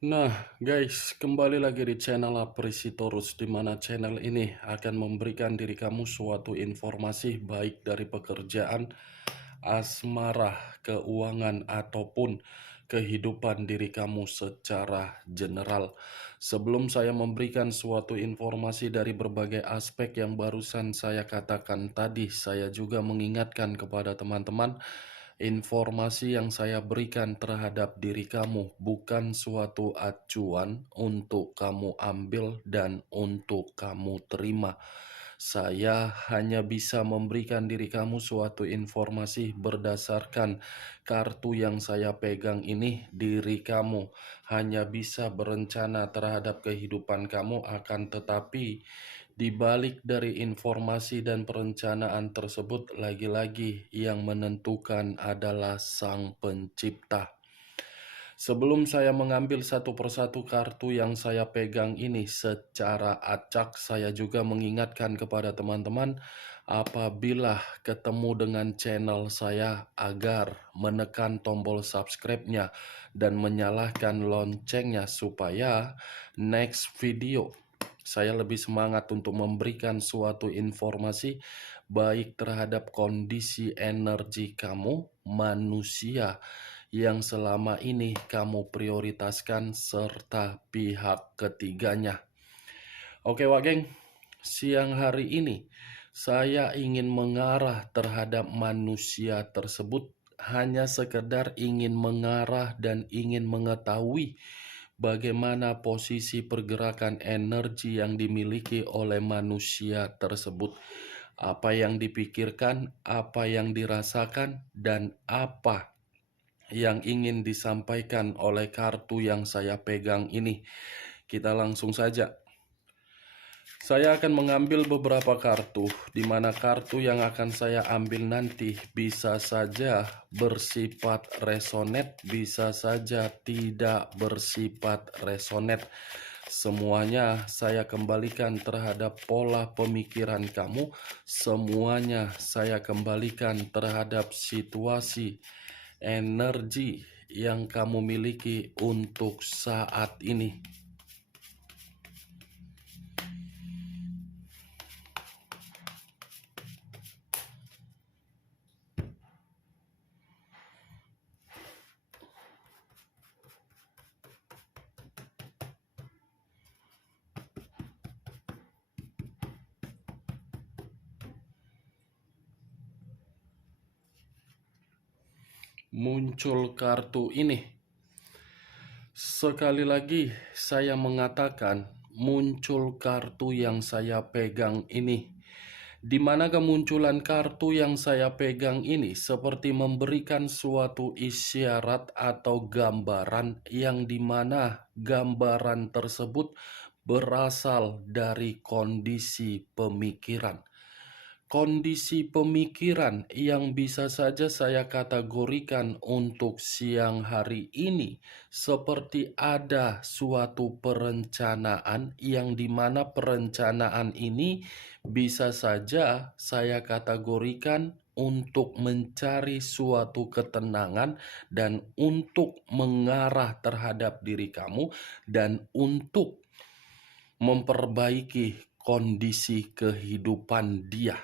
Nah, guys, kembali lagi di channel Aprisitorus, di mana channel ini akan memberikan diri kamu suatu informasi baik dari pekerjaan, asmara, keuangan, ataupun kehidupan diri kamu secara general. Sebelum saya memberikan suatu informasi dari berbagai aspek yang barusan saya katakan tadi, saya juga mengingatkan kepada teman-teman, informasi yang saya berikan terhadap diri kamu bukan suatu acuan untuk kamu ambil dan untuk kamu terima. Saya hanya bisa memberikan diri kamu suatu informasi berdasarkan kartu yang saya pegang ini. Diri kamu hanya bisa berencana terhadap kehidupan kamu, akan tetapi di balik dari informasi dan perencanaan tersebut, lagi-lagi yang menentukan adalah Sang Pencipta. Sebelum saya mengambil satu persatu kartu yang saya pegang ini secara acak, saya juga mengingatkan kepada teman-teman apabila ketemu dengan channel saya agar menekan tombol subscribe-nya dan menyalakan loncengnya supaya next video saya lebih semangat untuk memberikan suatu informasi baik terhadap kondisi energi kamu, manusia yang selama ini kamu prioritaskan, serta pihak ketiganya. Oke Wak Geng, siang hari ini saya ingin mengarah terhadap manusia tersebut, hanya sekedar ingin mengarah dan ingin mengetahui bagaimana posisi pergerakan energi yang dimiliki oleh manusia tersebut. Apa yang dipikirkan, apa yang dirasakan, dan apa yang ingin disampaikan oleh kartu yang saya pegang ini. Kita langsung saja. Saya akan mengambil beberapa kartu, di mana kartu yang akan saya ambil nanti bisa saja bersifat resonate, bisa saja tidak bersifat resonate. Semuanya saya kembalikan terhadap pola pemikiran kamu, semuanya saya kembalikan terhadap situasi energi yang kamu miliki untuk saat ini. Muncul kartu ini. Sekali lagi saya mengatakan muncul kartu yang saya pegang ini. Di mana kemunculan kartu yang saya pegang ini seperti memberikan suatu isyarat atau gambaran yang dimana gambaran tersebut berasal dari kondisi pemikiran. Kondisi pemikiran yang bisa saja saya kategorikan untuk siang hari ini seperti ada suatu perencanaan yang dimana perencanaan ini bisa saja saya kategorikan untuk mencari suatu ketenangan dan untuk mengarah terhadap diri kamu dan untuk memperbaiki kondisi kehidupan dia.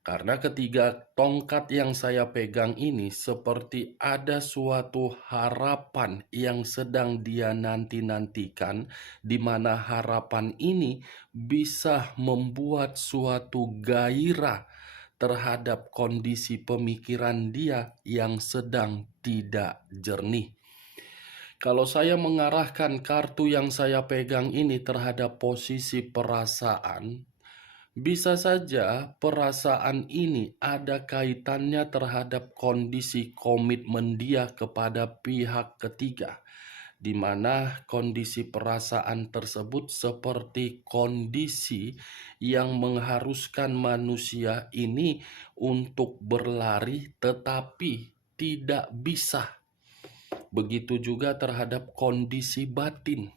Karena ketiga tongkat yang saya pegang ini seperti ada suatu harapan yang sedang dia nanti-nantikan, di mana harapan ini bisa membuat suatu gairah terhadap kondisi pemikiran dia yang sedang tidak jernih. Kalau saya mengarahkan kartu yang saya pegang ini terhadap posisi perasaan, bisa saja perasaan ini ada kaitannya terhadap kondisi komitmen dia kepada pihak ketiga, di mana kondisi perasaan tersebut seperti kondisi yang mengharuskan manusia ini untuk berlari tetapi tidak bisa. Begitu juga terhadap kondisi batin.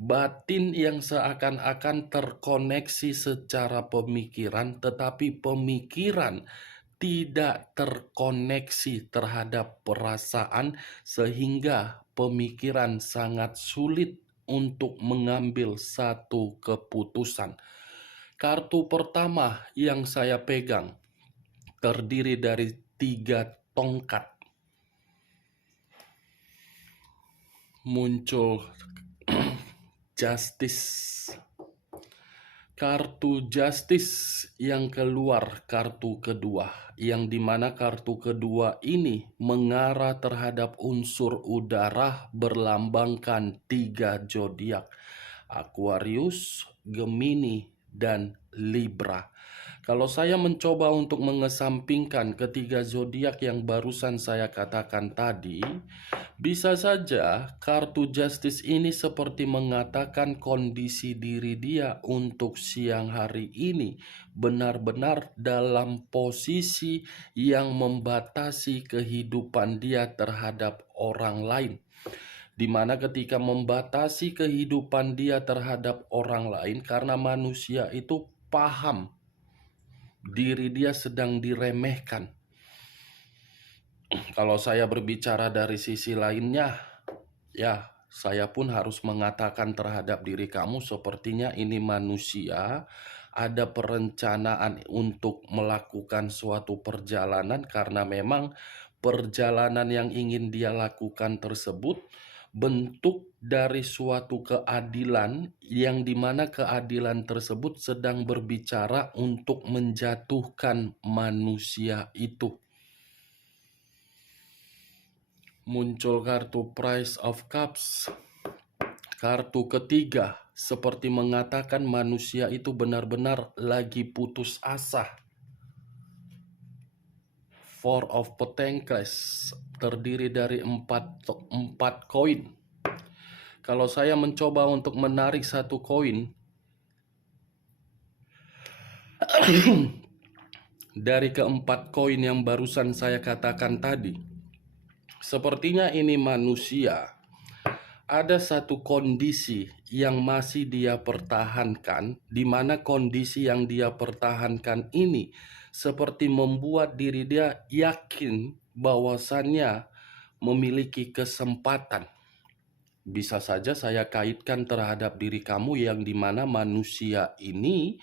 Batin yang seakan-akan terkoneksi secara pemikiran, tetapi pemikiran tidak terkoneksi terhadap perasaan, sehingga pemikiran sangat sulit untuk mengambil satu keputusan. Kartu pertama yang saya pegang terdiri dari 3 tongkat. Muncul Justice. Kartu Justice yang keluar kartu kedua, yang dimana kartu kedua ini mengarah terhadap unsur udara berlambangkan 3 zodiak: Aquarius, Gemini, dan Libra. Kalau saya mencoba untuk mengesampingkan ketiga zodiak yang barusan saya katakan tadi, bisa saja kartu Justice ini seperti mengatakan kondisi diri dia untuk siang hari ini benar-benar dalam posisi yang membatasi kehidupan dia terhadap orang lain. Di mana ketika membatasi kehidupan dia terhadap orang lain, karena manusia itu paham diri dia sedang diremehkan. Kalau saya berbicara dari sisi lainnya, ya, saya pun harus mengatakan terhadap diri kamu, sepertinya ini manusia ada perencanaan untuk melakukan suatu perjalanan, karena memang perjalanan yang ingin dia lakukan tersebut bentuk dari suatu keadilan, yang dimana keadilan tersebut sedang berbicara untuk menjatuhkan manusia itu. Muncul kartu Prince of Cups. Kartu ketiga seperti mengatakan manusia itu benar-benar lagi putus asa. Four of Pentacles terdiri dari 4 koin. Kalau saya mencoba untuk menarik satu koin dari keempat koin yang barusan saya katakan tadi, sepertinya ini manusia ada satu kondisi yang masih dia pertahankan, di mana kondisi yang dia pertahankan ini seperti membuat diri dia yakin bahwasannya memiliki kesempatan. Bisa saja saya kaitkan terhadap diri kamu, yang dimana manusia ini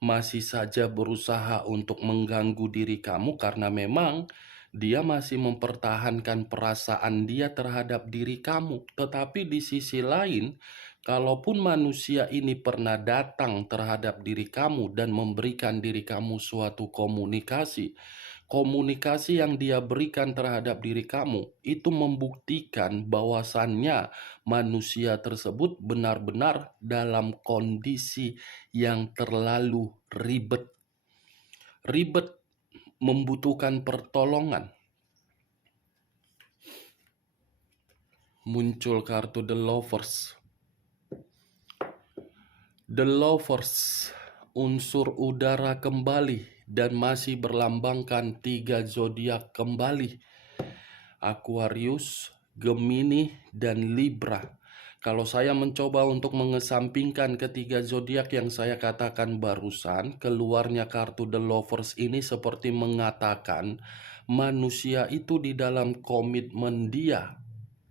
masih saja berusaha untuk mengganggu diri kamu, karena memang dia masih mempertahankan perasaan dia terhadap diri kamu. Tetapi di sisi lain, kalaupun manusia ini pernah datang terhadap diri kamu dan memberikan diri kamu suatu komunikasi yang dia berikan terhadap diri kamu, itu membuktikan bahwasannya manusia tersebut benar-benar dalam kondisi yang terlalu ribet. Membutuhkan pertolongan. Muncul kartu The Lovers. The Lovers, unsur udara kembali dan masih berlambangkan 3 zodiak kembali: Aquarius, Gemini, dan Libra. Kalau saya mencoba untuk mengesampingkan ketiga zodiak yang saya katakan barusan, keluarnya kartu The Lovers ini seperti mengatakan manusia itu di dalam komitmen dia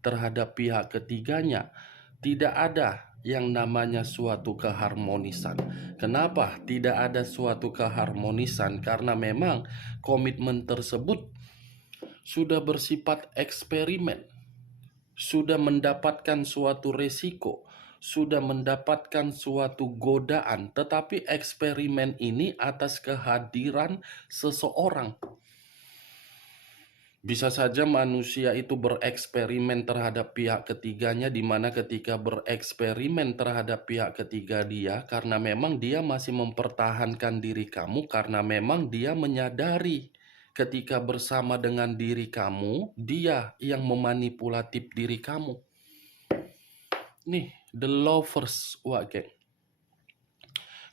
terhadap pihak ketiganya tidak ada yang namanya suatu keharmonisan. Kenapa tidak ada suatu keharmonisan? Karena memang komitmen tersebut sudah bersifat eksperimen, sudah mendapatkan suatu resiko, sudah mendapatkan suatu godaan, tetapi eksperimen ini atas kehadiran seseorang. Bisa saja manusia itu bereksperimen terhadap pihak ketiganya, di mana ketika bereksperimen terhadap pihak ketiga dia, karena memang dia masih mempertahankan diri kamu, karena memang dia menyadari ketika bersama dengan diri kamu, dia yang memanipulatif diri kamu. Nih, The Lovers, wah geng.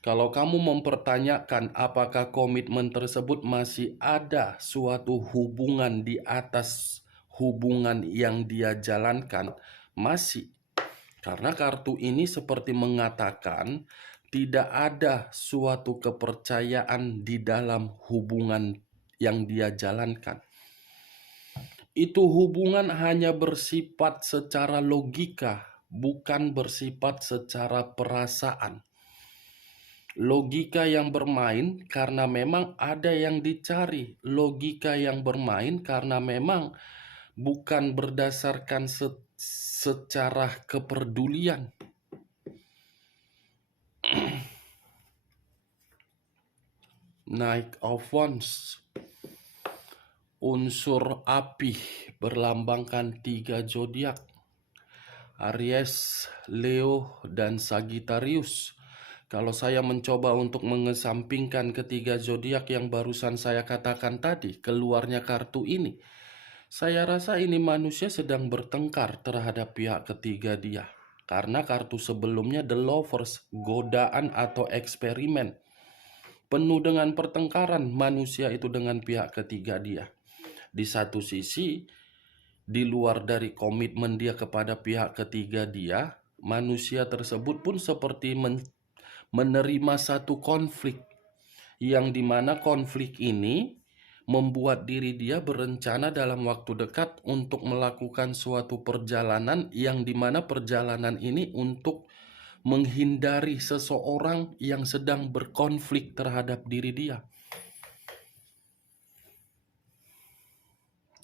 Kalau kamu mempertanyakan apakah komitmen tersebut masih ada suatu hubungan di atas hubungan yang dia jalankan, masih. Karena kartu ini seperti mengatakan tidak ada suatu kepercayaan di dalam hubungan yang dia jalankan. Itu hubungan hanya bersifat secara logika, bukan bersifat secara perasaan. Logika yang bermain karena memang ada yang dicari. Logika yang bermain karena memang bukan berdasarkan secara kepedulian. Knight of Wands, unsur api, berlambangkan 3 zodiak, Aries, Leo, dan Sagittarius. Kalau saya mencoba untuk mengesampingkan ketiga zodiak yang barusan saya katakan tadi, keluarnya kartu ini, saya rasa ini manusia sedang bertengkar terhadap pihak ketiga dia. Karena kartu sebelumnya The Lovers, godaan atau eksperimen. Penuh dengan pertengkaran manusia itu dengan pihak ketiga dia. Di satu sisi, di luar dari komitmen dia kepada pihak ketiga dia, manusia tersebut pun seperti menerima satu konflik, yang dimana konflik ini membuat diri dia berencana dalam waktu dekat untuk melakukan suatu perjalanan, yang dimana perjalanan ini untuk menghindari seseorang yang sedang berkonflik terhadap diri dia.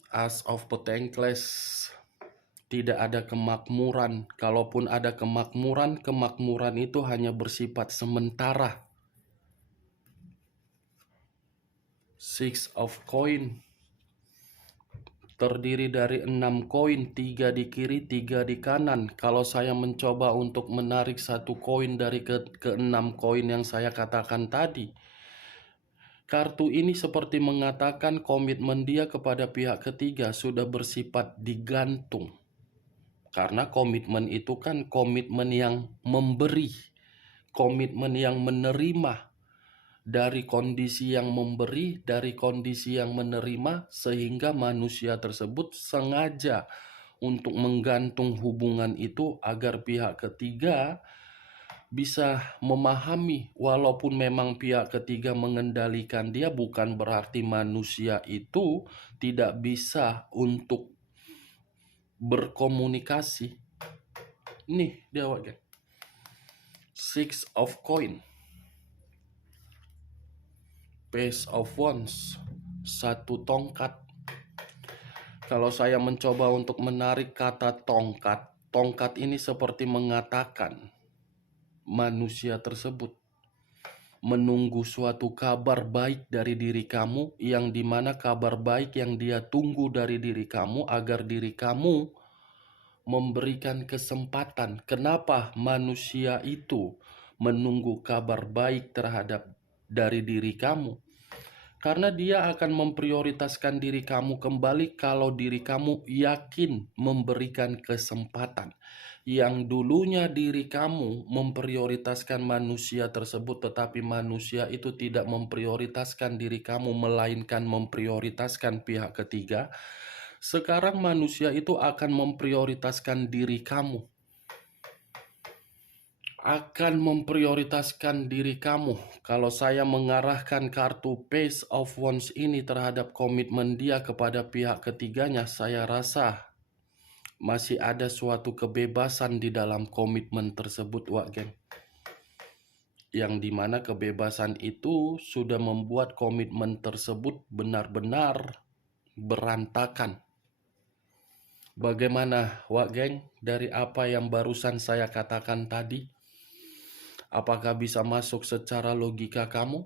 As of Pentacles, tidak ada kemakmuran. Kalaupun ada kemakmuran, kemakmuran itu hanya bersifat sementara. Six of Coin terdiri dari 6 koin, 3 di kiri, 3 di kanan. Kalau saya mencoba untuk menarik satu koin dari ke-6 koin yang saya katakan tadi, kartu ini seperti mengatakan komitmen dia kepada pihak ketiga sudah bersifat digantung. Karena komitmen itu kan komitmen yang memberi, komitmen yang menerima. Dari kondisi yang memberi, dari kondisi yang menerima, sehingga manusia tersebut sengaja untuk menggantung hubungan itu agar pihak ketiga bisa memahami, walaupun memang pihak ketiga mengendalikan dia, bukan berarti manusia itu tidak bisa untuk berkomunikasi. Nih dia wagen. Six of Coin, Page of Wands, 1 tongkat. Kalau saya mencoba untuk menarik kata tongkat, tongkat ini seperti mengatakan manusia tersebut menunggu suatu kabar baik dari diri kamu, yang dimana kabar baik yang dia tunggu dari diri kamu agar diri kamu memberikan kesempatan. Kenapa manusia itu menunggu kabar baik dari diri kamu? Karena dia akan memprioritaskan diri kamu kembali kalau diri kamu yakin memberikan kesempatan. Yang dulunya diri kamu memprioritaskan manusia tersebut, tetapi manusia itu tidak memprioritaskan diri kamu, melainkan memprioritaskan pihak ketiga. Sekarang manusia itu akan memprioritaskan diri kamu. Kalau saya mengarahkan kartu Page of Wands ini terhadap komitmen dia kepada pihak ketiganya, saya rasa masih ada suatu kebebasan di dalam komitmen tersebut, Wak Geng. Yang dimana kebebasan itu sudah membuat komitmen tersebut benar-benar berantakan. Bagaimana, Wak Geng, dari apa yang barusan saya katakan tadi? Apakah bisa masuk secara logika kamu?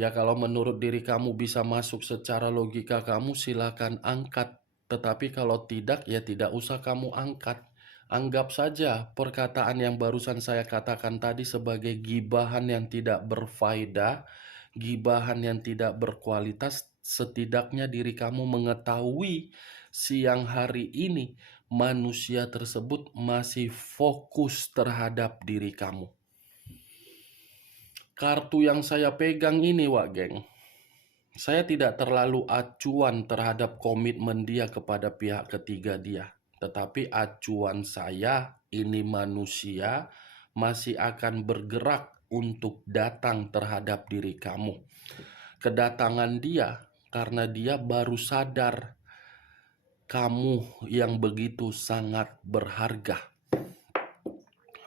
Ya, kalau menurut diri kamu bisa masuk secara logika kamu, silakan angkat. Tetapi kalau tidak, ya tidak usah kamu angkat. Anggap saja perkataan yang barusan saya katakan tadi sebagai gibahan yang tidak berfaedah, gibahan yang tidak berkualitas. Setidaknya diri kamu mengetahui siang hari ini manusia tersebut masih fokus terhadap diri kamu. Kartu yang saya pegang ini, Wak Geng, saya tidak terlalu acuan terhadap komitmen dia kepada pihak ketiga dia. Tetapi acuan saya, ini manusia masih akan bergerak untuk datang terhadap diri kamu. Kedatangan dia karena dia baru sadar kamu yang begitu sangat berharga.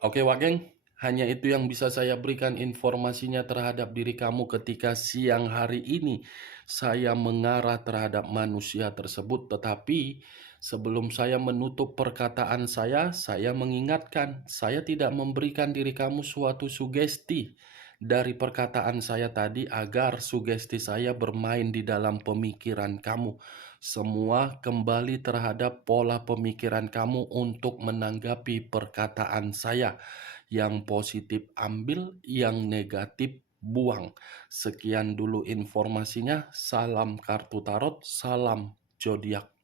Oke, Wageng, hanya itu yang bisa saya berikan informasinya terhadap diri kamu ketika siang hari ini saya mengarah terhadap manusia tersebut. Tetapi sebelum saya menutup perkataan saya mengingatkan, saya tidak memberikan diri kamu suatu sugesti dari perkataan saya tadi agar sugesti saya bermain di dalam pemikiran kamu. Semua kembali terhadap pola pemikiran kamu untuk menanggapi perkataan saya. Yang positif ambil, yang negatif buang. Sekian dulu informasinya. Salam kartu tarot, salam zodiak.